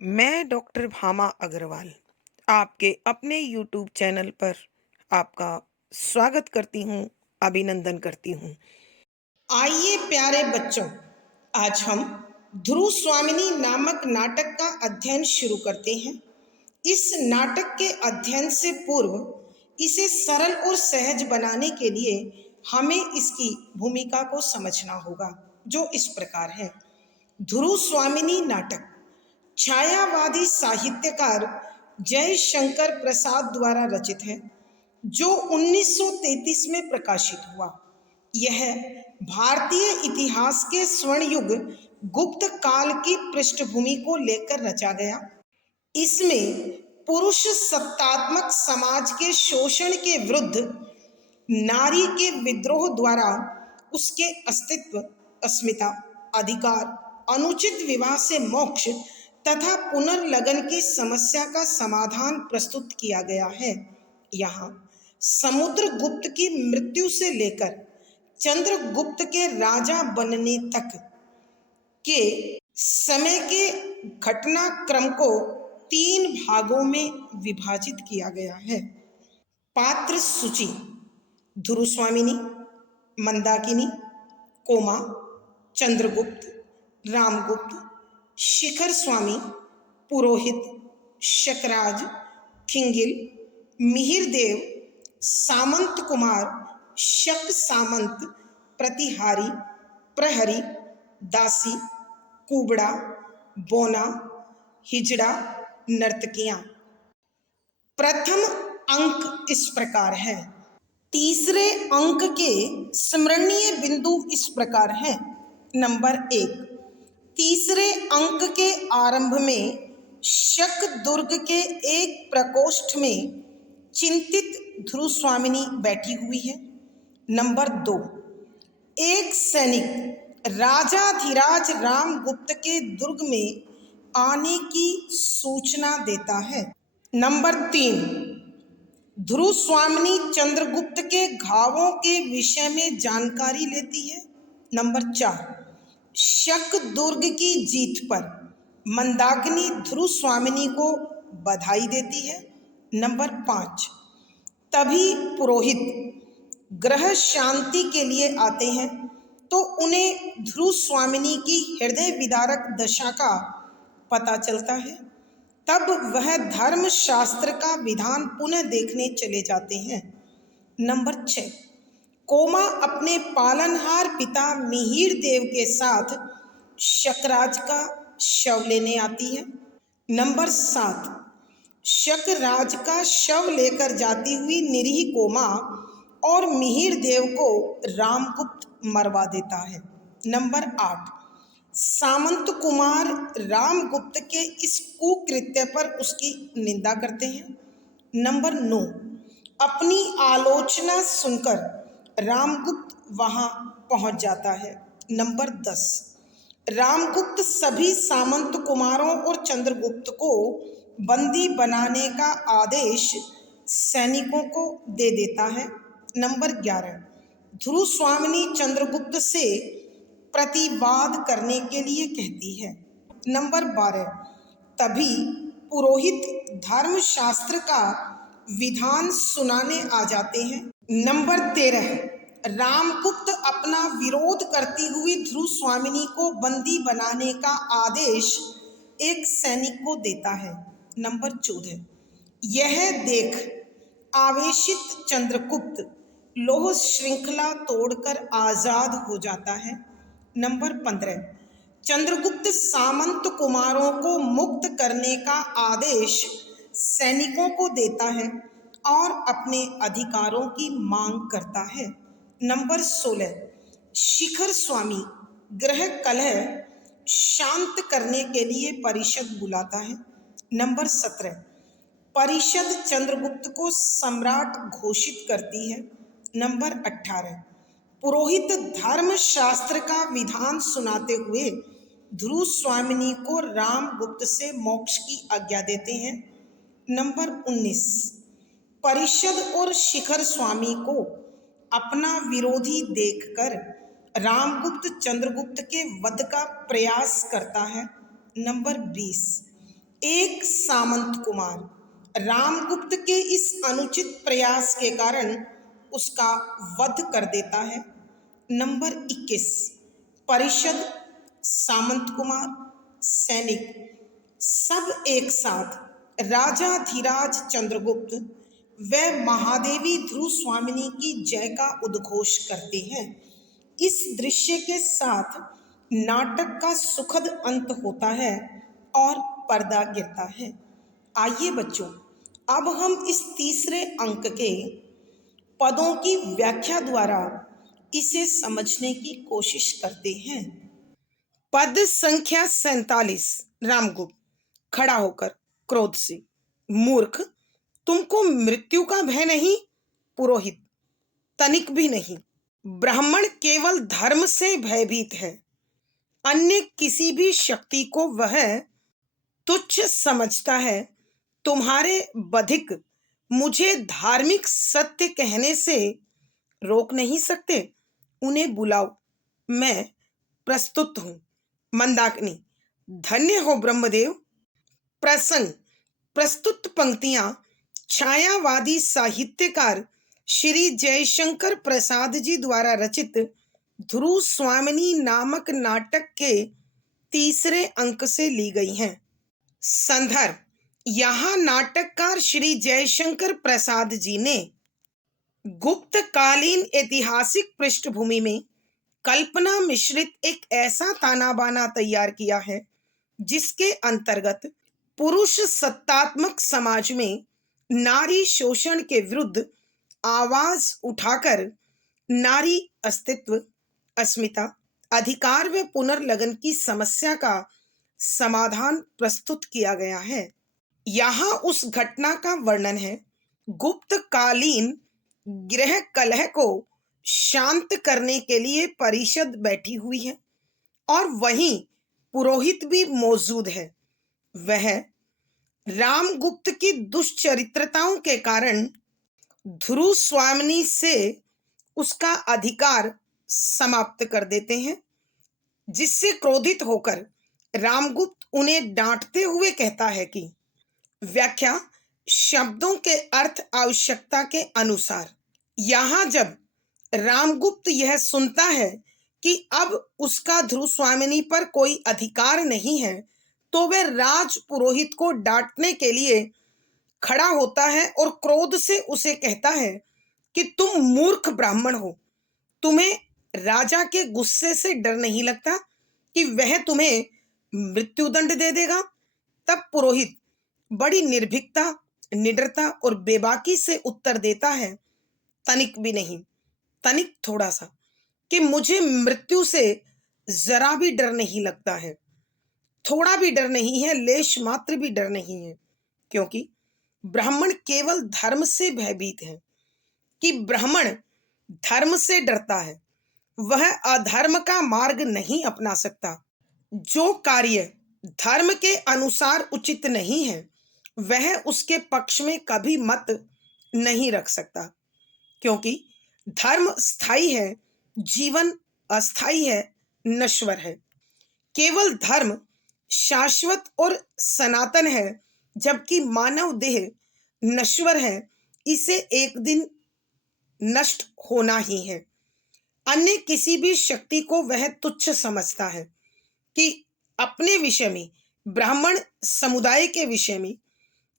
मैं डॉक्टर भामा अग्रवाल आपके अपने यूट्यूब चैनल पर आपका स्वागत करती हूँ, अभिनंदन करती हूँ। आइए प्यारे बच्चों, आज हम ध्रुव स्वामिनी नामक नाटक का अध्ययन शुरू करते हैं। इस नाटक के अध्ययन से पूर्व इसे सरल और सहज बनाने के लिए हमें इसकी भूमिका को समझना होगा, जो इस प्रकार है। ध्रुव स्वामिनी नाटक छायावादी साहित्यकार जयशंकर प्रसाद द्वारा रचित है, जो 1933 में प्रकाशित हुआ। यह भारतीय इतिहास के स्वर्ण युग गुप्त काल की पृष्ठभूमि को लेकर रचा गया। इसमें पुरुष सत्तात्मक समाज के शोषण के विरुद्ध नारी के विद्रोह द्वारा उसके अस्तित्व, अस्मिता, अधिकार, अनुचित विवाह से मोक्ष तथा पुनर्लगन की समस्या का समाधान प्रस्तुत किया गया है। यहाँ समुद्रगुप्त की मृत्यु से लेकर चंद्रगुप्त के राजा बनने तक के समय के घटनाक्रम को 3 भागों में विभाजित किया गया है। पात्र सूची: ध्रुव स्वामिनी, मंदाकिनी, कोमा, चंद्रगुप्त, रामगुप्त, शिखर स्वामी, पुरोहित, शकराज, खिंगिल, मिहिरदेव, सामंत कुमार, शक सामंत, प्रतिहारी, प्रहरी, दासी, कुबड़ा, बोना, हिजड़ा, नर्तकियां। प्रथम अंक इस प्रकार है। तीसरे अंक के स्मरणीय बिंदु इस प्रकार हैं। नंबर 1, तीसरे अंक के आरंभ में शक दुर्ग के एक प्रकोष्ठ में चिंतित ध्रुव स्वामिनी बैठी हुई है। नंबर 2, एक सैनिक राजाधिराज रामगुप्त के दुर्ग में आने की सूचना देता है। नंबर 3, ध्रुव स्वामिनी चंद्रगुप्त के घावों के विषय में जानकारी लेती है। नंबर 4, शक दुर्ग की जीत पर मंदाकिनी ध्रुव स्वामिनी को बधाई देती है। नंबर 5, तभी पुरोहित ग्रह शांति के लिए आते हैं तो उन्हें ध्रुव स्वामिनी की हृदय विदारक दशा का पता चलता है। तब वह धर्मशास्त्र का विधान पुनः देखने चले जाते हैं। नंबर 6, कोमा अपने पालनहार पिता मिहिर देव के साथ शकराज का शव लेने आती है। नंबर 7, शकराज का शव लेकर जाती हुई निरीह कोमा और मिहिर देव को रामगुप्त मरवा देता है। नंबर 8, सामंत कुमार रामगुप्त के इस कुकृत्य पर उसकी निंदा करते हैं। नंबर 9, अपनी आलोचना सुनकर रामगुप्त वहां पहुंच जाता है। नंबर 10, रामगुप्त सभी सामंत कुमारों और चंद्रगुप्त को बंदी बनाने का आदेश सैनिकों को दे देता है। नंबर 11, ध्रुव स्वामिनी चंद्रगुप्त से प्रतिवाद करने के लिए कहती है। नंबर 12, तभी पुरोहित धर्मशास्त्र का विधान सुनाने आ जाते हैं। नंबर 13, रामगुप्त अपना विरोध करती हुई ध्रुव स्वामिनी को बंदी बनाने का आदेश एक सैनिक को देता है। नंबर 14, यह देख आवेशित चंद्रगुप्त लोह श्रृंखला तोड़कर आजाद हो जाता है। नंबर 15, चंद्रगुप्त सामंत कुमारों को मुक्त करने का आदेश सैनिकों को देता है और अपने अधिकारों की मांग करता है। नंबर 16, शिखर स्वामी ग्रह कलह शांत करने के लिए परिषद बुलाता है। नंबर 17, परिषद चंद्रगुप्त को सम्राट घोषित करती है। नंबर 18, पुरोहित धर्मशास्त्र का विधान सुनाते हुए ध्रुव स्वामिनी को रामगुप्त से मोक्ष की आज्ञा देते हैं। नंबर 19, परिषद और शिखर स्वामी को अपना विरोधी देखकर रामगुप्त चंद्रगुप्त के वध का प्रयास करता है। नंबर 20, एक सामंत कुमार रामगुप्त के इस अनुचित प्रयास के कारण उसका वध कर देता है। नंबर 21, परिषद, सामंत कुमार, सैनिक सब एक साथ राजाधिराज चंद्रगुप्त व महादेवी ध्रुव स्वामिनी की जय का उद्घोष करते हैं। इस दृश्य के साथ नाटक का सुखद अंत होता है और पर्दा गिरता है। आइए बच्चों, अब हम इस तीसरे अंक के पदों की व्याख्या द्वारा इसे समझने की कोशिश करते हैं। पद संख्या 47, रामगुप्त खड़ा होकर क्रोध से, मूर्ख, तुमको मृत्यु का भय नहीं? पुरोहित, तनिक भी नहीं। ब्राह्मण केवल धर्म से भयभीत है, अन्य किसी भी शक्ति को वह तुच्छ समझता है। तुम्हारे बधिक मुझे धार्मिक सत्य कहने से रोक नहीं सकते। उन्हें बुलाओ, मैं प्रस्तुत हूं। मंदाकिनी, धन्य हो ब्रह्मदेव। प्रसंग, प्रस्तुत पंक्तियां छायावादी साहित्यकार श्री जयशंकर प्रसाद जी द्वारा रचित ध्रुव स्वामिनी नामक नाटक के तीसरे अंक से ली गई हैं। संदर्भ, यहाँ नाटककार श्री जयशंकर प्रसाद जी ने गुप्तकालीन ऐतिहासिक पृष्ठभूमि में कल्पना मिश्रित एक ऐसा ताना बाना तैयार किया है जिसके अंतर्गत पुरुष सत्तात्मक समाज में नारी शोषण के विरुद्ध आवाज उठाकर नारी अस्तित्व, अस्मिता, अधिकार व पुनर्लगन की समस्या का समाधान प्रस्तुत किया गया है। यहाँ उस घटना का वर्णन है। गुप्तकालीन गृह कलह को शांत करने के लिए परिषद बैठी हुई है और वहीं पुरोहित भी मौजूद है। वह रामगुप्त की दुष्चरित्रताओं के कारण ध्रुव स्वामिनी से उसका अधिकार समाप्त कर देते हैं, जिससे क्रोधित होकर रामगुप्त उन्हें डांटते हुए कहता है कि व्याख्या, शब्दों के अर्थ आवश्यकता के अनुसार। यहाँ जब रामगुप्त यह सुनता है कि अब उसका ध्रुव स्वामिनी पर कोई अधिकार नहीं है, तो वह राज पुरोहित को डांटने के लिए खड़ा होता है और क्रोध से उसे कहता है कि तुम मूर्ख ब्राह्मण हो, तुम्हें राजा के गुस्से से डर नहीं लगता कि वह तुम्हें मृत्युदंड दे देगा? तब पुरोहित बड़ी निर्भीकता, निडरता और बेबाकी से उत्तर देता है, तनिक भी नहीं, तनिक थोड़ा सा, कि मुझे मृत्यु से जरा भी डर नहीं लगता है, थोड़ा भी डर नहीं है, लेश मात्र भी डर नहीं है, क्योंकि ब्राह्मण केवल धर्म से भयभीत है। कि ब्राह्मण धर्म से डरता है, वह अधर्म का मार्ग नहीं अपना सकता। जो कार्य धर्म के अनुसार उचित नहीं है, वह उसके पक्ष में कभी मत नहीं रख सकता, क्योंकि धर्म स्थायी है, जीवन अस्थायी है, नश्वर है। केवल धर्म शाश्वत और सनातन है, जबकि मानव देह नश्वर है, इसे एक दिन नष्ट होना ही है। अन्य किसी भी शक्ति को वह तुच्छ समझता है। कि अपने विषय में, ब्राह्मण समुदाय के विषय में,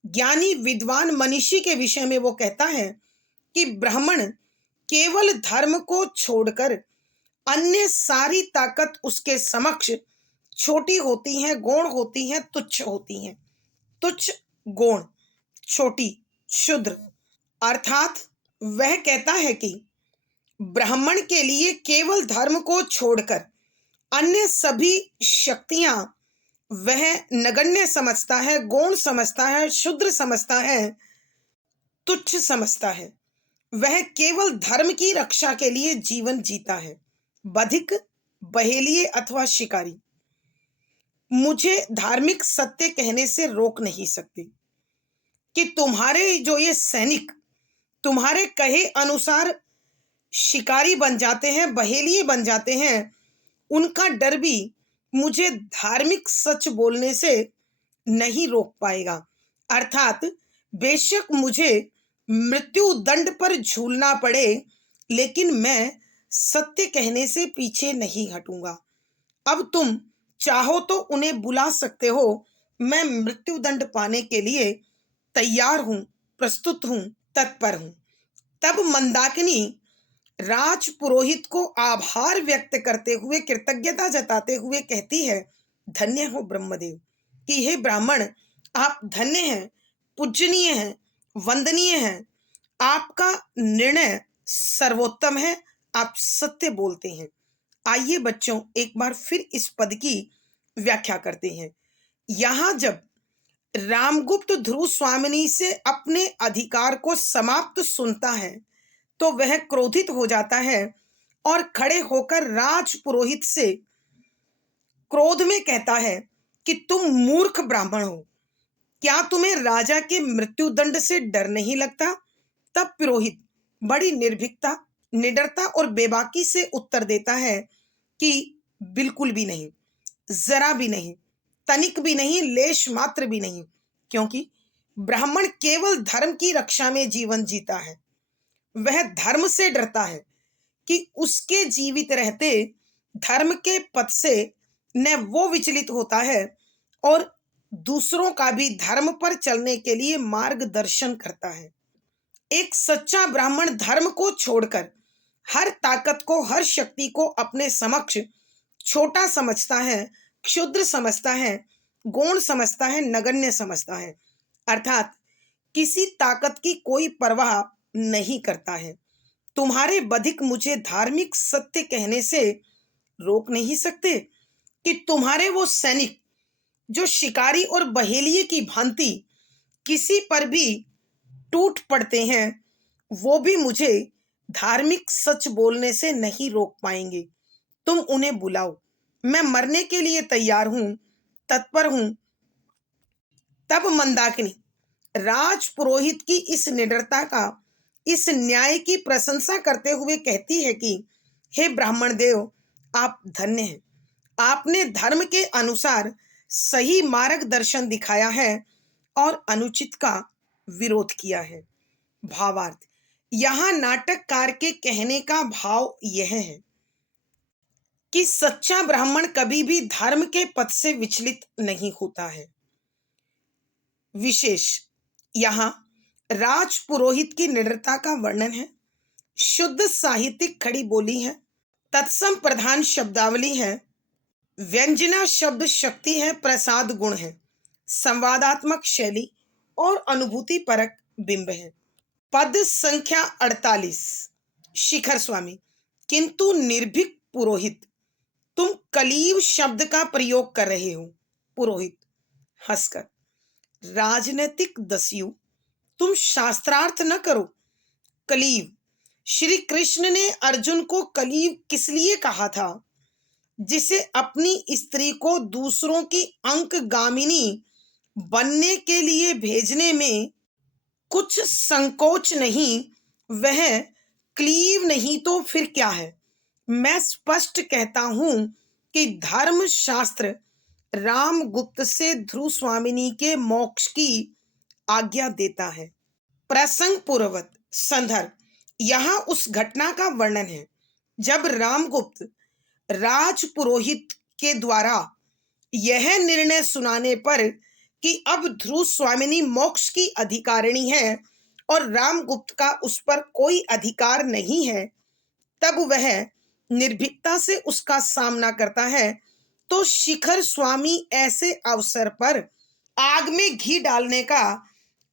ज्ञानी विद्वान मनीषी के विषय में वो कहता है कि ब्राह्मण केवल धर्म को छोड़कर अन्य सारी ताकत उसके समक्ष छोटी होती हैं, गौण होती हैं, तुच्छ होती हैं। तुच्छ, गौण, छोटी, क्षुद्र। अर्थात वह कहता है कि ब्राह्मण के लिए केवल धर्म को छोड़कर अन्य सभी शक्तियां वह नगण्य समझता है, गौण समझता है, क्षुद्र समझता है, तुच्छ समझता है। वह केवल धर्म की रक्षा के लिए जीवन जीता है। बधिक, बहेलिए अथवा शिकारी मुझे धार्मिक सत्य कहने से रोक नहीं सकते। कि तुम्हारे जो ये सैनिक तुम्हारे कहे अनुसार शिकारी बन जाते हैं, बहेलिए बन जाते हैं, उनका डर भी मुझे धार्मिक सच बोलने से नहीं रोक पाएगा। अर्थात बेशक मुझे मृत्यु दंड पर झूलना पड़े, लेकिन मैं सत्य कहने से पीछे नहीं हटूंगा। अब तुम चाहो तो उन्हें बुला सकते हो। मैं मृत्यु दंड पाने के लिए तैयार हूं, प्रस्तुत हूं, तत्पर हूं। तब मंदाकिनी राजपुरोहित को आभार व्यक्त करते हुए, कृतज्ञता जताते हुए कहती है, धन्य हो ब्रह्मदेव, कि हे ब्राह्मण, आप धन्य हैं, पूजनीय हैं, वंदनीय हैं। आपका निर्णय सर्वोत्तम है, आप सत्य बोलते हैं। आइए बच्चों, एक बार फिर इस पद की व्याख्या करते हैं। यहां जब रामगुप्त ध्रुव स्वामिनी से अपने अधिकार को समाप्त सुनता है तो वह क्रोधित हो जाता है और खड़े होकर राजपुरोहित से क्रोध में कहता है कि तुम मूर्ख ब्राह्मण हो, क्या तुम्हें राजा के मृत्युदंड से डर नहीं लगता? तब पुरोहित बड़ी निर्भीकता, निडरता और बेबाकी से उत्तर देता है कि बिल्कुल भी नहीं, जरा भी नहीं, तनिक भी नहीं, लेश मात्र भी नहीं, क्योंकि ब्राह्मण केवल धर्म की रक्षा में जीवन जीता है। वह धर्म से डरता है कि उसके जीवित रहते धर्म के पथ से न वो विचलित होता है और दूसरों का भी धर्म पर चलने के लिए मार्गदर्शन करता है। एक सच्चा ब्राह्मण धर्म को छोड़कर हर ताकत को, हर शक्ति को अपने समक्ष छोटा समझता है, क्षुद्र समझता है, गौण समझता है, नगण्य समझता है। अर्थात किसी ताकत की कोई परवाह नहीं करता है। तुम्हारे बधिक मुझे धार्मिक सत्य कहने से रोक नहीं सकते कि तुम्हारे वो सैनिक जो शिकारी और बहेलिए की भांति किसी पर भी टूट पड़ते हैं, वो भी मुझे धार्मिक सच बोलने से नहीं रोक पाएंगे। तुम उन्हें बुलाओ, मैं मरने के लिए तैयार हूं, तत्पर हूं। तब मंदाकिनी राजपुरोहित की इस निडरता का, इस न्याय की प्रशंसा करते हुए कहती है कि हे ब्राह्मण देव, आप धन्य हैं। आपने धर्म के अनुसार सही मार्गदर्शन दिखाया है और अनुचित का विरोध किया है। भावार्थ, यहाँ नाटककार के कहने का भाव यह है कि सच्चा ब्राह्मण कभी भी धर्म के पथ से विचलित नहीं होता है। विशेष यहाँ राजपुरोहित की निडरता का वर्णन है। शुद्ध साहित्यिक खड़ी बोली है, तत्सम प्रधान शब्दावली है, व्यंजना शब्द शक्ति है, प्रसाद गुण है, संवादात्मक शैली और अनुभूति परक बिंब है। पद संख्या 48। शिखर स्वामी, किंतु निर्भीक पुरोहित, तुम कलीव शब्द का प्रयोग कर रहे हो। पुरोहित हंसकर, राजनीतिक दस्यु, तुम शास्त्रार्थ न करो। कलीव, श्री कृष्ण ने अर्जुन को कलीव किस लिए कहा था? जिसे अपनी स्त्री को दूसरों की अंकगामिनी बनने के लिए भेजने में कुछ संकोच नहीं, वह क्लीव नहीं तो फिर क्या है? मैं स्पष्ट कहता हूं कि धर्म शास्त्र रामगुप्त से ध्रुव स्वामिनी के मोक्ष की आज्ञा देता है। प्रसंग पूर्वक संदर्भ, यहाँ उस घटना का वर्णन है जब रामगुप्त राजपुरोहित के द्वारा यह निर्णय सुनाने पर कि अब ध्रुव स्वामिनी मोक्ष की अधिकारिणी है और रामगुप्त का उस पर कोई अधिकार नहीं है, तब वह निर्भीकता से उसका सामना करता है। तो शिखर स्वामी ऐसे अवसर पर आग में घी डालने का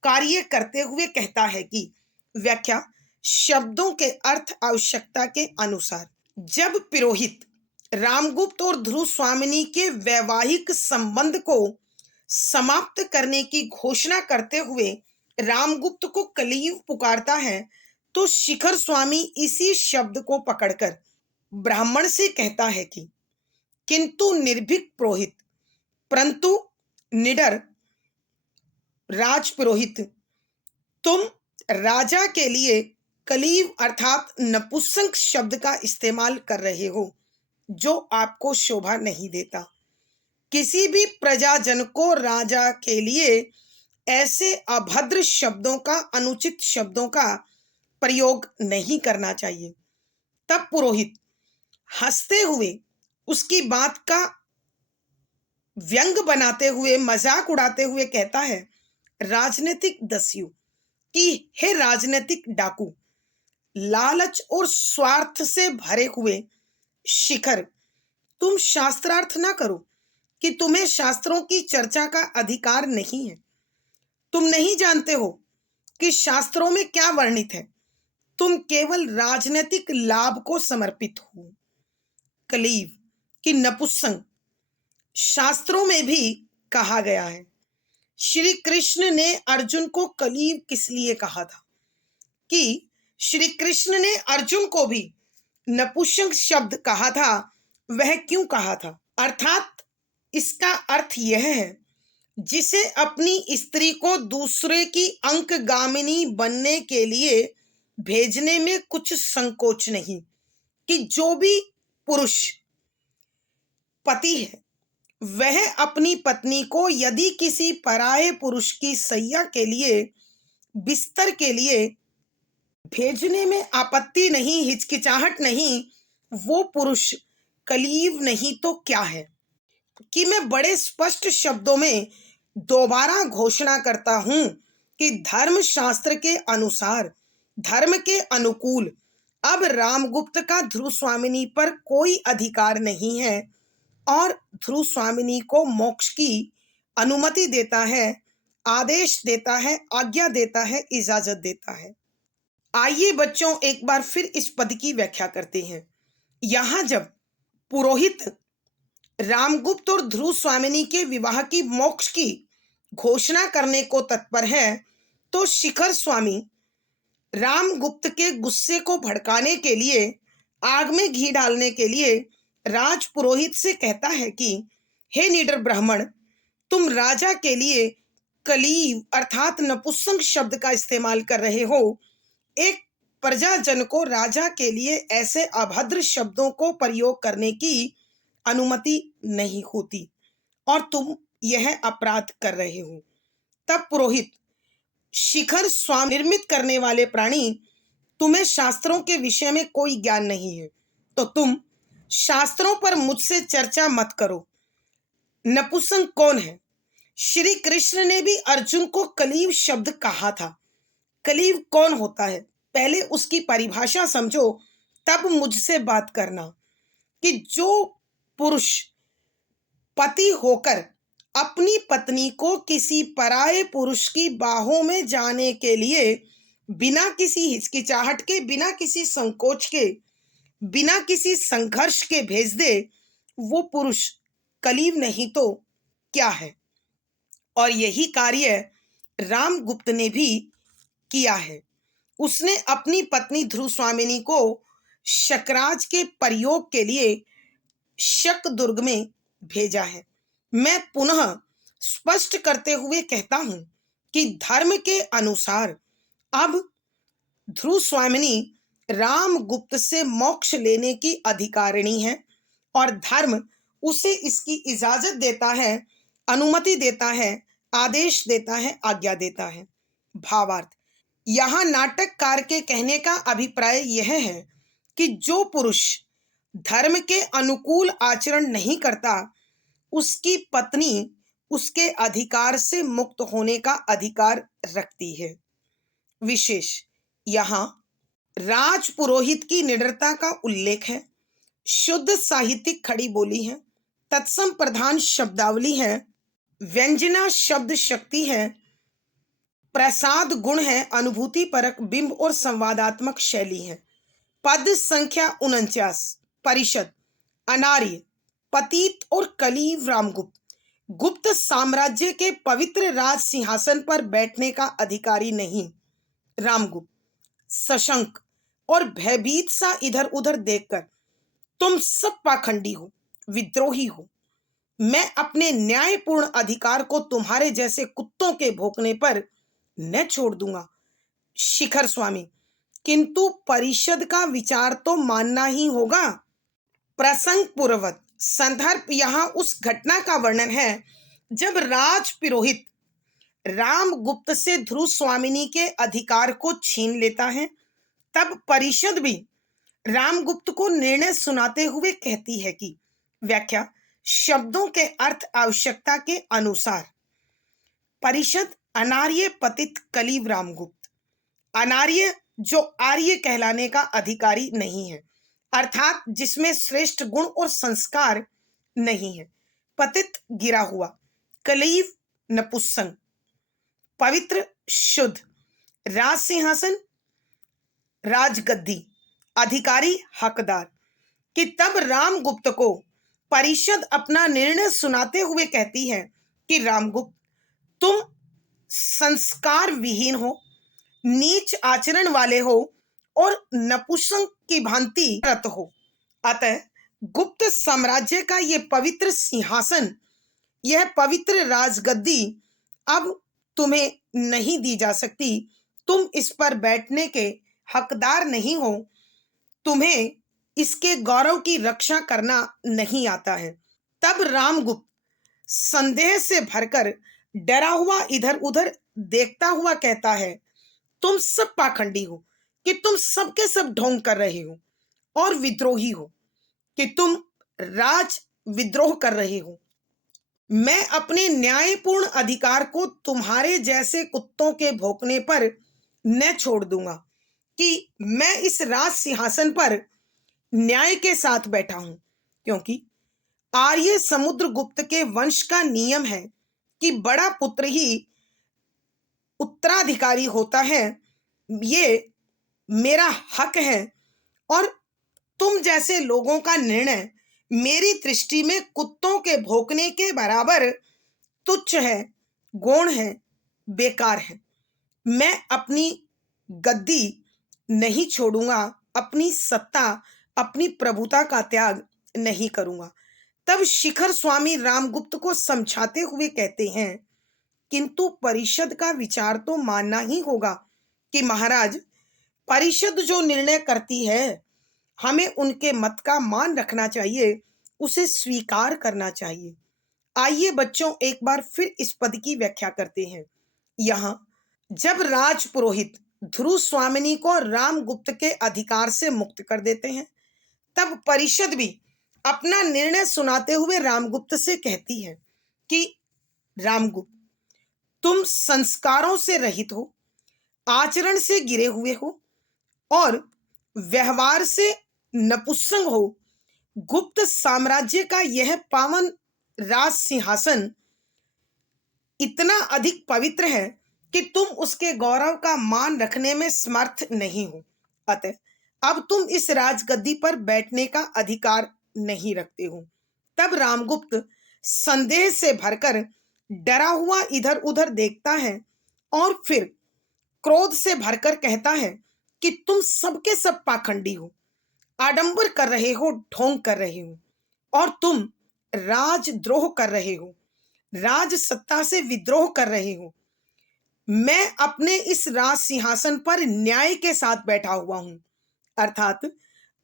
कार्य करते हुए कहता है कि व्याख्या, शब्दों के अर्थ आवश्यकता के अनुसार। जब पुरोहित रामगुप्त और ध्रुव स्वामिनी के वैवाहिक संबंध को समाप्त करने की घोषणा करते हुए रामगुप्त को कलीव पुकारता है, तो शिखर स्वामी इसी शब्द को पकड़कर ब्राह्मण से कहता है कि किंतु निर्भीक पुरोहित, परंतु निडर राजपुरोहित, तुम राजा के लिए कलीव अर्थात नपुंसक शब्द का इस्तेमाल कर रहे हो, जो आपको शोभा नहीं देता। किसी भी प्रजाजन को राजा के लिए ऐसे अभद्र शब्दों का, अनुचित शब्दों का प्रयोग नहीं करना चाहिए। तब पुरोहित हंसते हुए उसकी बात का व्यंग बनाते हुए, मजाक उड़ाते हुए कहता है, राजनीतिक दस्यु कि हे राजनीतिक डाकू, लालच और स्वार्थ से भरे हुए शिखर, तुम शास्त्रार्थ ना करो कि तुम्हें शास्त्रों की चर्चा का अधिकार नहीं है। तुम नहीं जानते हो कि शास्त्रों में क्या वर्णित है। तुम केवल राजनीतिक लाभ को समर्पित हो। कलीव कि नपुंसक शास्त्रों में भी कहा गया है। श्री कृष्ण ने अर्जुन को कलीव किस लिए कहा था? कि श्री कृष्ण ने अर्जुन को भी नपुंसक शब्द कहा था, वह क्यों कहा था? अर्थात इसका अर्थ यह है, जिसे अपनी स्त्री को दूसरे की अंकगामिनी बनने के लिए भेजने में कुछ संकोच नहीं, कि जो भी पुरुष पति है वह अपनी पत्नी को यदि किसी पराये पुरुष की सैया के लिए, बिस्तर के लिए भेजने में आपत्ति नहीं, हिचकिचाहट नहीं, वो पुरुष कलीव नहीं तो क्या है? कि मैं बड़े स्पष्ट शब्दों में दोबारा घोषणा करता हूं कि धर्म शास्त्र के अनुसार, धर्म के अनुकूल अब रामगुप्त का ध्रुव स्वामिनी पर कोई अधिकार नहीं है और ध्रुव स्वामिनी को मोक्ष की अनुमति देता है, आदेश देता है, आज्ञा देता है, इजाजत देता है। आइए बच्चों एक बार फिर इस पद की व्याख्या करते हैं। यहां जब पुरोहित रामगुप्त और ध्रुव स्वामिनी के विवाह की, मोक्ष की घोषणा करने को तत्पर है, तो शिखर स्वामी रामगुप्त के गुस्से को भड़काने के लिए, आग में घी डालने के लिए राज पुरोहित से कहता है कि हे निडर ब्राह्मण, तुम राजा के लिए कलीव अर्थात नपुंसक शब्द का इस्तेमाल कर रहे हो। एक प्रजाजन को राजा के लिए ऐसे अभद्र शब्दों को प्रयोग करने की अनुमति नहीं होती और तुम यह अपराध कर रहे हो। तब पुरोहित, शिखर स्वामी निर्मित करने वाले प्राणी, तुम्हें शास्त्रों के विषय में कोई ज्ञान नहीं है, तो तुम शास्त्रों पर मुझसे चर्चा मत करो। नपुंसक कौन है? श्री कृष्ण ने भी अर्जुन को कलीव शब्द कहा था। कलीव कौन होता है? पहले उसकी परिभाषा समझो, तब मुझसे बात करना। कि जो पुरुष पति होकर अपनी पत्नी को किसी पराये पुरुष की बाहों में जाने के लिए बिना किसी हिचकिचाहट के, बिना किसी संकोच के, बिना किसी संघर्ष के भेज दे, वो पुरुष कलीव नहीं तो क्या है? और यही कार्य रामगुप्त ने भी किया है। उसने अपनी पत्नी ध्रुव स्वामिनी को शकराज के प्रयोग के लिए शक दुर्ग में भेजा है। मैं पुनः स्पष्ट करते हुए कहता हूं कि धर्म के अनुसार अब ध्रुव स्वामिनी रामगुप्त से मोक्ष लेने की अधिकारिणी है और धर्म उसे इसकी इजाजत देता है, अनुमति देता है, आदेश देता है, आज्ञा देता है। भावार्थ, यहाँ नाटककार के कहने का अभिप्राय यह है कि जो पुरुष धर्म के अनुकूल आचरण नहीं करता, उसकी पत्नी उसके अधिकार से मुक्त होने का अधिकार रखती है। विशेष यहाँ राजपुरोहित की निडरता का उल्लेख है। शुद्ध साहित्यिक खड़ी बोली है, तत्सम प्रधान शब्दावली है, व्यंजना शब्द शक्ति है, प्रसाद गुण है, अनुभूति परक बिंब और संवादात्मक शैली है। पद संख्या 49, परिषद, अनार्य, पतित और कलीव रामगुप्त, गुप्त साम्राज्य के पवित्र राज सिंहासन पर बैठने का अधिकारी नहीं। रामगुप्त सशंक और भयभीत सा इधर उधर देखकर, तुम सब पाखंडी हो, विद्रोही हो। मैं अपने न्यायपूर्ण अधिकार को तुम्हारे जैसे कुत्तों के भौंकने पर न छोड़ दूंगा। शिखर स्वामी, किंतु परिषद का विचार तो मानना ही होगा। प्रसंग पूर्वक संदर्भ यहाँ उस घटना का वर्णन है जब राज पुरोहित रामगुप्त से ध्रुव स्वामिनी के अधिकार को छीन लेता है। तब परिषद भी रामगुप्त को निर्णय सुनाते हुए कहती है कि व्याख्या शब्दों के अर्थ आवश्यकता के अनुसार। परिषद अनार्य पतित कलीव रामगुप्त, अनार्य जो आर्य कहलाने का अधिकारी नहीं है, अर्थात जिसमें श्रेष्ठ गुण और संस्कार नहीं है। पतित गिरा हुआ, कलीव नपुंसक, पवित्र शुद्ध, राज सिंहासन राजगद्दी, अधिकारी हकदार। कि तब रामगुप्त को परिषद अपना निर्णय सुनाते हुए कहती है कि रामगुप्त तुम संस्कार विहीन हो, नीच आचरण वाले हो और नपुंसक की भांति रत हो। अतः गुप्त साम्राज्य का यह पवित्र सिंहासन, यह पवित्र राजगद्दी अब तुम्हें नहीं दी जा सकती। तुम इस पर बैठने के हकदार नहीं हो, तुम्हें इसके गौरव की रक्षा करना नहीं आता है। तब रामगुप्त संदेह से भरकर डरा हुआ इधर उधर देखता हुआ कहता है, तुम सब पाखंडी हो कि तुम सबके सब ढोंग कर रहे हो, और विद्रोही हो कि तुम राज विद्रोह कर रहे हो। मैं अपने न्यायपूर्ण अधिकार को तुम्हारे जैसे कुत्तों के भौंकने पर न छोड़ दूंगा कि मैं इस राज सिंहासन पर न्याय के साथ बैठा हूं, क्योंकि आर्य समुद्रगुप्त के वंश का नियम है कि बड़ा पुत्र ही उत्तराधिकारी होता है। ये मेरा हक है और तुम जैसे लोगों का निर्णय मेरी दृष्टि में कुत्तों के भौंकने के बराबर तुच्छ है, गौण है, बेकार है। मैं अपनी गद्दी नहीं छोड़ूंगा, अपनी सत्ता, अपनी प्रभुता का त्याग नहीं करूंगा। तब शिखर स्वामी रामगुप्त को समझाते हुए कहते हैं, किंतु परिषद का विचार तो मानना ही होगा कि महाराज, परिषद जो निर्णय करती है हमें उनके मत का मान रखना चाहिए, उसे स्वीकार करना चाहिए। आइए बच्चों, एक बार फिर इस पद की व्याख्या करते हैं। यहाँ जब राज पुरोहित ध्रुव स्वामिनी को रामगुप्त के अधिकार से मुक्त कर देते हैं, तब परिषद भी अपना निर्णय सुनाते हुए रामगुप्त से कहती है कि रामगुप्त, तुम संस्कारों से रहित हो, आचरण से गिरे हुए हो और व्यवहार से नपुंसक हो। गुप्त साम्राज्य का यह पावन राज सिंहासन इतना अधिक पवित्र है कि तुम उसके गौरव का मान रखने में समर्थ नहीं हो। अतः अब तुम इस राजगद्दी पर बैठने का अधिकार नहीं रखते हो। तब रामगुप्त संदेह से भरकर डरा हुआ इधर उधर देखता है और फिर क्रोध से भरकर कहता है कि तुम सबके सब पाखंडी हो, आडंबर कर रहे हो, ढोंग कर रहे हो और तुम राजद्रोह कर रहे हो, राज सत्ता से विद्रोह कर रहे हो। मैं अपने इस राज सिंहासन पर न्याय के साथ बैठा हुआ हूं, अर्थात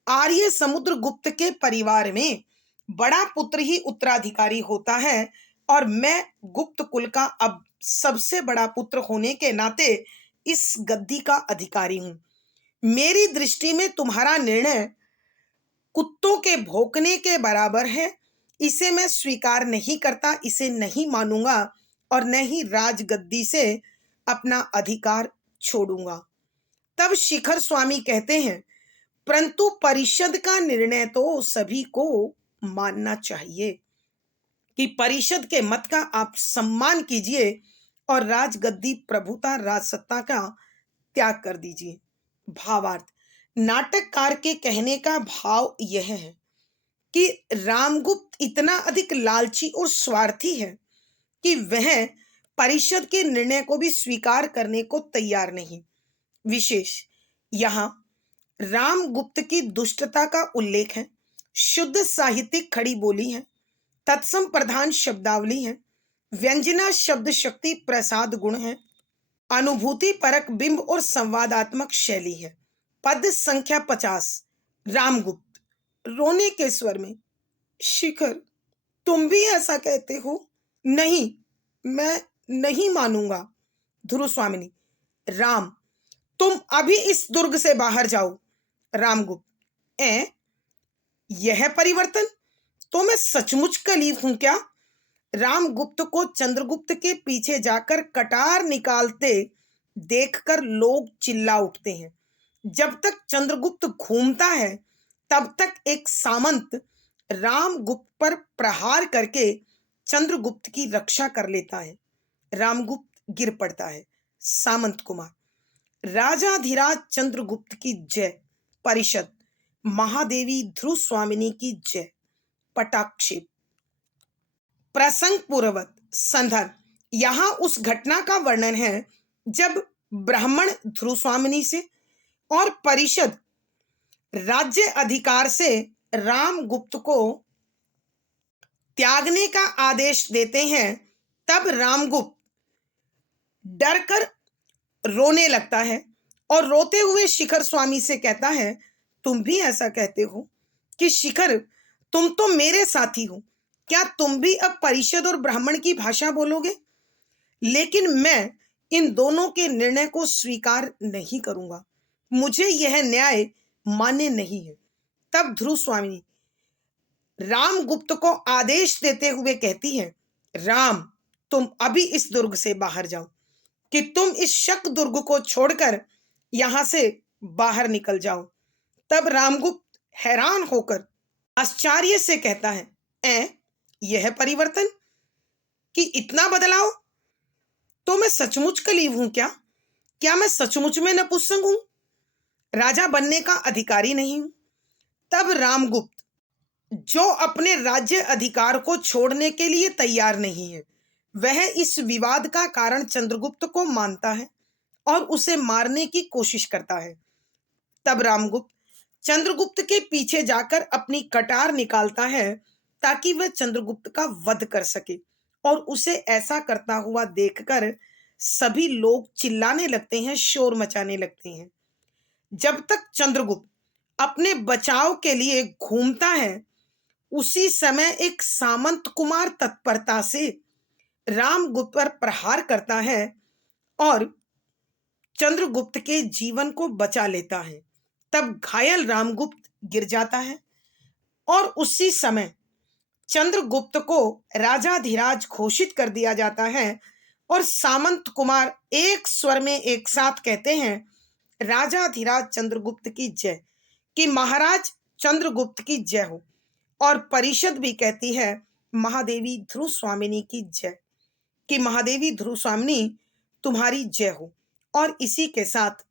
आर्य समुद्रगुप्त के परिवार में बड़ा पुत्र ही उत्तराधिकारी होता है और मैं गुप्त कुल का अब सबसे बड़ा पुत्र होने के नाते इस गद्दी का अधिकारी हूं। मेरी दृष्टि में तुम्हारा निर्णय कुत्तों के भौंकने के बराबर है। इसे मैं स्वीकार नहीं करता, इसे नहीं मानूंगा और न ही राजगद्दी से अपना अधिकार छोड़ूंगा। तब शिखर स्वामी कहते हैं, परंतु परिषद का निर्णय तो सभी को मानना चाहिए कि परिषद के मत का आप सम्मान कीजिए और राजगद्दी, प्रभुता, राजसत्ता का त्याग कर दीजिए। भावार्थ, नाटककार के कहने का भाव यह है कि रामगुप्त इतना अधिक लालची और स्वार्थी है कि वह परिषद के निर्णय को भी स्वीकार करने को तैयार नहीं। विशेष यहाँ रामगुप्त की दुष्टता का उल्लेख है। शुद्ध साहित्यिक खड़ी बोली है, तत्सम प्रधान शब्दावली है, व्यंजना शब्द शक्ति प्रसाद गुण है, अनुभूति परक बिंब और संवादात्मक शैली है। पद संख्या 50। रामगुप्त रोने के स्वर में, शिखर, तुम भी ऐसा कहते हो? नहीं, मैं नहीं मानूंगा। ध्रुव स्वामिनी, राम, तुम अभी इस दुर्ग से बाहर जाओ। रामगुप्त, ए, यह परिवर्तन? तो मैं सचमुच कलीफ हूं क्या? रामगुप्त को चंद्रगुप्त के पीछे जाकर कटार निकालते देखकर लोग चिल्ला उठते हैं। जब तक चंद्रगुप्त घूमता है तब तक एक सामंत रामगुप्त पर प्रहार करके चंद्रगुप्त की रक्षा कर लेता है। रामगुप्त गिर पड़ता है। सामंत कुमार, राजाधिराज चंद्रगुप्त की जय। परिषद, महादेवी ध्रुव स्वामिनी की जय। पटाक्षेप, प्रसंग पूर्वक संदर्भ, यहाँ उस घटना का वर्णन है जब ब्राह्मण ध्रुव स्वामिनी से और परिषद राज्य अधिकार से रामगुप्त को त्यागने का आदेश देते हैं। तब रामगुप्त डरकर रोने लगता है और रोते हुए शिखर स्वामी से कहता है, तुम भी ऐसा कहते हो? कि शिखर, तुम तो मेरे साथी हो, क्या तुम भी अब परिषद और ब्राह्मण की भाषा बोलोगे? लेकिन मैं इन दोनों के निर्णय को स्वीकार नहीं करूंगा। मुझे यह न्याय मान्य नहीं है। तब ध्रुव स्वामी रामगुप्त को आदेश देते हुए कहती है, राम, तुम अभी इस दुर्ग से बाहर जाओ, कि तुम इस शक दुर्ग को छोड़कर यहां से बाहर निकल जाओ। तब रामगुप्त हैरान होकर आश्चर्य से कहता है, यह परिवर्तन? कि इतना बदलाव? तो मैं सचमुच कलीव हूं क्या? क्या मैं सचमुच में नपुंसक हूं? राजा बनने का अधिकारी नहीं हूं? तब रामगुप्त, जो अपने राज्य अधिकार को छोड़ने के लिए तैयार नहीं है, वह इस विवाद का कारण चंद्रगुप्त को मानता है और उसे मारने की कोशिश करता है। तब रामगुप्त चंद्रगुप्त के पीछे जाकर अपनी कटार निकालता है ताकि वह चंद्रगुप्त का वध कर सके, और उसे ऐसा करता हुआ देखकर सभी लोग चिल्लाने लगते हैं, शोर मचाने लगते हैं। जब तक चंद्रगुप्त अपने बचाव के लिए घूमता है, उसी समय एक सामंत कुमार तत्परता से रामगुप्त पर प्रहार करता है और चंद्रगुप्त के जीवन को बचा लेता है। तब घायल रामगुप्त गिर जाता है और उसी समय चंद्रगुप्त को राजाधिराज घोषित कर दिया जाता है और सामंत कुमार एक स्वर में एक साथ कहते हैं, राजाधिराज चंद्रगुप्त की जय, कि महाराज चंद्रगुप्त की जय हो। और परिषद भी कहती है, महादेवी ध्रुव स्वामिनी की जय, कि महादेवी ध्रुव स्वामिनी तुम्हारी जय हो। और इसी के साथ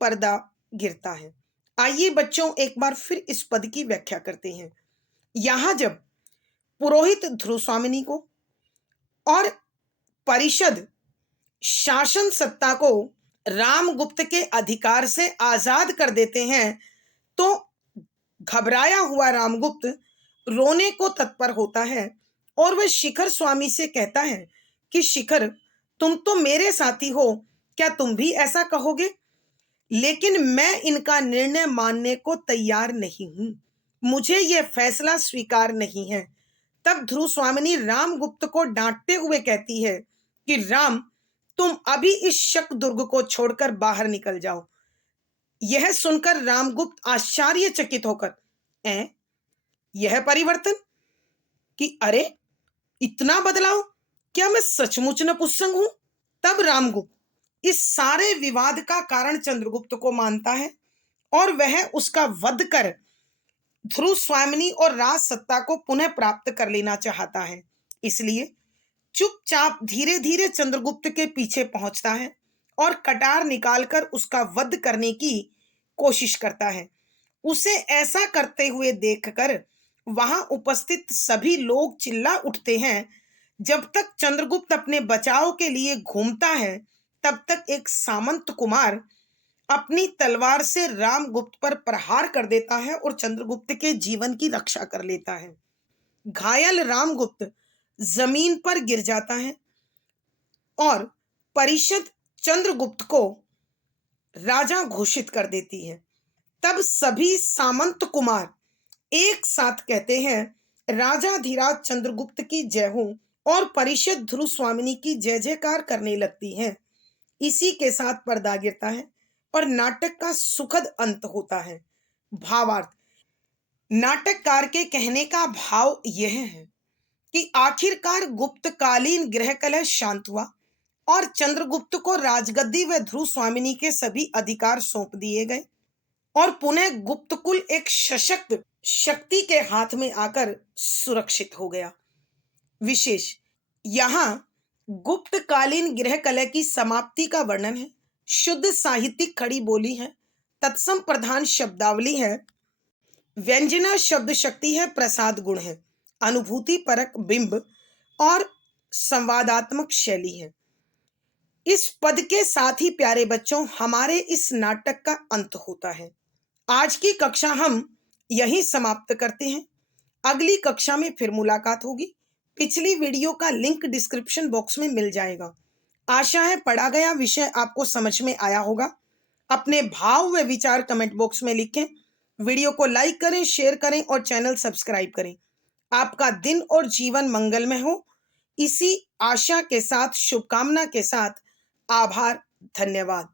पर्दा गिरता है। आइए बच्चों, एक बार फिर इस पद की व्याख्या करते हैं। यहां जब पुरोहित ध्रुव स्वामिनी को और परिषद शासन सत्ता को रामगुप्त के अधिकार से आजाद कर देते हैं, तो घबराया हुआ रामगुप्त रोने को तत्पर होता है और वह शिखर स्वामी से कहता है कि शिखर, तुम तो मेरे साथी हो, क्या तुम भी ऐसा कहोगे? लेकिन मैं इनका निर्णय मानने को तैयार नहीं हूं। मुझे यह फैसला स्वीकार नहीं है। तब ध्रुव स्वामिनी रामगुप्त को डांटते हुए कहती है कि राम, तुम अभी इस शक दुर्ग को छोड़कर बाहर निकल जाओ। यह सुनकर रामगुप्त आश्चर्यचकित होकर, यह परिवर्तन? कि अरे, इतना बदलाव? क्या मैं सचमुच नपुंसक हूं? तब रामगुप्त इस सारे विवाद का कारण चंद्रगुप्त को मानता है और वह उसका वध कर ध्रुव स्वामिनी और राज सत्ता को पुनः प्राप्त कर लेना चाहता है। इसलिए चुपचाप धीरे धीरे चंद्रगुप्त के पीछे पहुंचता है और कटार निकालकर उसका वध करने की कोशिश करता है। उसे ऐसा करते हुए देखकर वहां उपस्थित सभी लोग चिल्ला उठते हैं। जब तक चंद्रगुप्त अपने बचाव के लिए घूमता है, तब तक एक सामंत कुमार अपनी तलवार से रामगुप्त पर प्रहार कर देता है और चंद्रगुप्त के जीवन की रक्षा कर लेता है। घायल रामगुप्त जमीन पर गिर जाता है और परिषद चंद्रगुप्त को राजा घोषित कर देती है। तब सभी सामंत कुमार एक साथ कहते हैं, राजाधिराज चंद्रगुप्त की जय हो और परिषद ध्रुव स्वामिनी की जय जयकार करने लगती हैं। इसी के साथ पर्दा गिरता है और नाटक का सुखद अंत होता है। भावार्थ: नाटककार के कहने का भाव यह है कि आखिरकार गुप्तकालीन गृह कलह शांत हुआ और चंद्रगुप्त को राजगद्दी व ध्रुव स्वामिनी के सभी अधिकार सौंप दिए गए और पुनः गुप्तकुल एक सशक्त शक्ति के हाथ में आकर सुरक्षित हो गया। विशेष: यहाँ गुप्तकालीन गृह कलह की समाप्ति का वर्णन है। शुद्ध साहित्यिक खड़ी बोली है, तत्सम प्रधान शब्दावली है, व्यंजना शब्द शक्ति है, प्रसाद गुण है, अनुभूति परक बिंब और संवादात्मक शैली है। इस पद के साथ ही प्यारे बच्चों, हमारे इस नाटक का अंत होता है। आज की कक्षा हम यहीं समाप्त करते हैं। अगली कक्षा में फिर मुलाकात होगी। पिछली वीडियो का लिंक डिस्क्रिप्शन बॉक्स में मिल जाएगा। आशा है पढ़ा गया विषय आपको समझ में आया होगा। अपने भाव व विचार कमेंट बॉक्स में लिखें। वीडियो को लाइक करें, शेयर करें और चैनल सब्सक्राइब करें। आपका दिन और जीवन मंगलमय हो, इसी आशा के साथ, शुभकामना के साथ, आभार, धन्यवाद।